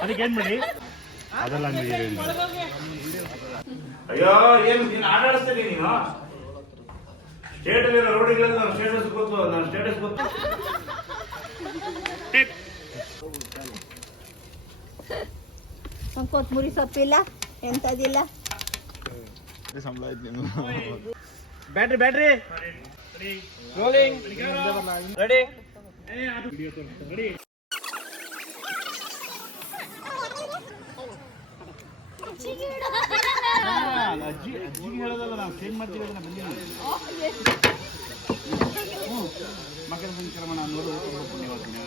ಅದಕ್ಕೇನ್ ಮಾಡಿ ಅದೆಲ್ಲ ಅಯ್ಯೋ ಏನು ನೀನು ಆಟ ಆಡಿಸ್ತೀನಿ ನೀನು ಸ್ಟೇಟಲ್ಲಿ ರೋಡಿಗಳಲ್ಲಿ ನನ್ನ ಸ್ಟೇಟಸ್ ಗೊತ್ತು ಕೊತ್ತಂಬರಿ ಸೊಪ್ಪಿಲ್ಲ ಎಂತದಿಲ್ಲ ಸಂಬಳ ಐತಿ ಬ್ಯಾಟ್ರಿ ರೋಲಿಂಗ್ ರೆಡಿ ಅಜ್ಜಿಗೆ ಹೇಳೋದಲ್ಲ ನಾವು ಚೇಂಜ್ ಮಾಡ್ತೀವಿ ಅದನ್ನ ಬಂದಿದ್ದೀವಿ ಮಕರ ಸಂಕ್ರಮಣ ನೋಡು ಪುಣ್ಯವರ್ತಿನ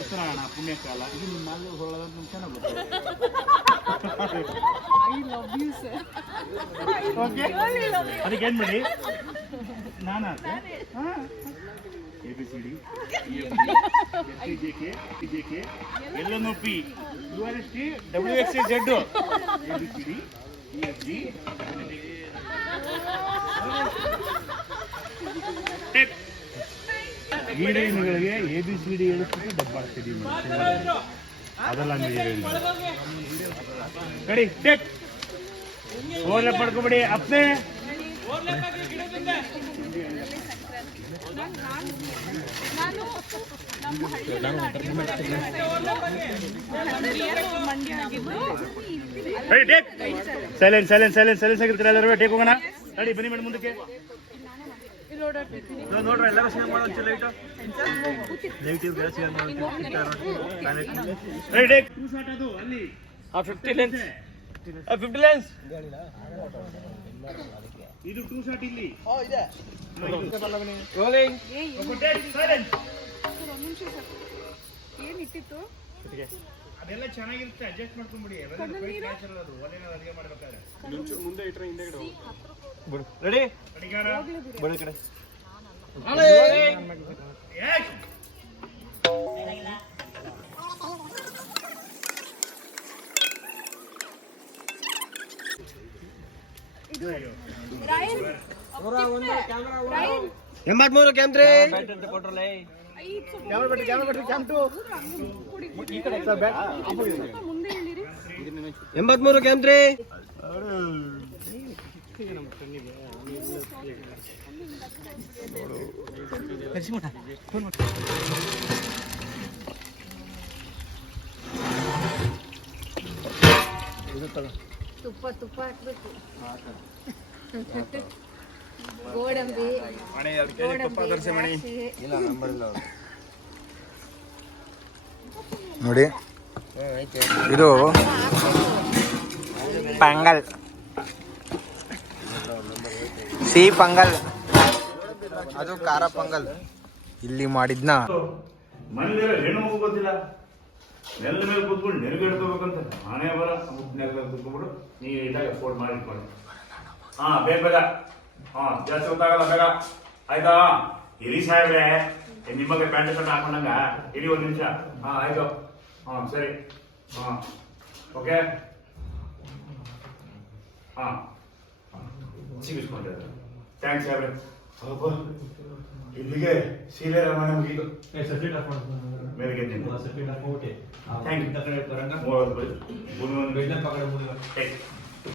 ಉತ್ತರಾಯಣ ಪುಣ್ಯಕಾಲ ಇದು ನಿಮ್ಮ ಮಾರ್ಗ ಹೊರಳೋದಂತ ನಮ್ಗೆ ಚೆನ್ನಾಗಿ ಗೊತ್ತು. ಅದಕ್ಕೇನು ಮಾಡಿ ನಾನು ABCD FGK LNOP URST WXYZ ABCD EFG ಗೀಡೆಗಳಿಗೆ ABCD ಹೇಳಿಸ್ಬಿಟ್ಟು ಡಬ್ಬಾಡ್ತಿದ್ದೀವಿ ಅದೆಲ್ಲ ರೆಡಿ ಟೆಕ್ ಓವರ್ಲ್ಯಾಪ್ ಮಾಡ್ಕೊಬೇಡಿ ಅಪ್ನೆ ಸೈಲೆನ್ಸ್ ಆಗಿರ್ತೀರ ಎಲ್ಲರೂ ಟೇಕ್ ಹೋಗೋಣ ರೆಡಿ ಬನ್ನಿ ಮೇಡಮ್ ಮುಂದಕ್ಕೆ ನೋಡ್ರ ಎಲ್ಲರೂ ಶೇರ್ ಮಾಡೋ ಲೈಟ್ ರೆಡಿ ಟೇಕ್ ಅದು ಅಲ್ಲಿ 50 ಲೆನ್ಸ್ ಇದು 2 ಶಾಟ್ ಇಲ್ಲಿ ಇದೆ ರೋಲಿಂಗ್ ಸೈಲೆನ್ಸ್ ಏನಿಟ್ಟಿತ್ತು ಅದೆಲ್ಲ ಚೆನ್ನಾಗಿರುತ್ತೆ ಅಡ್ಜಸ್ಟ್ ಮಾಡ್ಕೊಂಡ್ಬಿಡಿ ಅದು ಒಲೆನ ಅಡಿಗೆ ಮಾಡ್ಬೇಕಾದ್ರೆ ಮುಂದೆ ಇಟ್ರೆ ಹಿಂದೆ ರೆಡಿ ಬಡಿ ಕಡೆ ಎಂಬತ್ಮೂರು ಕ್ಯಾಮ್ರಿ ಎಂಬತ್ಮೂರು ಕ್ಯಾಮ್ರಿ ತುಪ್ಪ ಹಾಕ್ಬೇಕು ಗೋಡಂಬಿ ನೋಡಿ ಇದು ಪಂಗಲ್ ಸಿಹಿ ಪಂಗಲ್ ಅದು ಖಾರ ಪಂಗಲ್ ಇಲ್ಲಿ ಮಾಡಿದ್ನ ಮನೇಲಿ ಹೆಣ್ಣು ಮಗು ಗೊತ್ತಿಲ್ಲ ನೆಲದ ಮೇಲೆ ಕೂತ್ಕೊಂಡು ನೆರಳು ಇಡ್ಕೋಬೇಕಂತ ನಾನೇ ಬರ ನೆಲ ಕೂತ್ಕೊಂಡ್ಬಿಡು ನೀ ಇದಾಗ ಫೋನ್ ಮಾಡಿಟ್ಕೊಂಡು ಬೇಗ ಜಾಸ್ತಿ ಗೊತ್ತಾಗಲ್ಲ ಬೇಗ ಆಯ್ತಾ ಇರಿ ಸಾಹೇಬ್ರೆ ನಿಮಗೆ ಪ್ಯಾಂಟ್ ಶರ್ಟ್ ಹಾಕೊಂಡಂಗ ಇರಿ ಒಂದು ನಿಮಿಷ ಆಯ್ತು ಸರಿ ಓಕೆ ಸಿಗಿಸ್ಕೊಂಡ್ರೆ ಥ್ಯಾಂಕ್ಸ್ ಸಾಹೇಬ್ರೆ ಇಲ್ಲಿಗೆ ಸೀರೆ ರವಾನೆ ಮುಗಿದು ಮೇರೆಗೆ ಥ್ಯಾಂಕ್ ಯು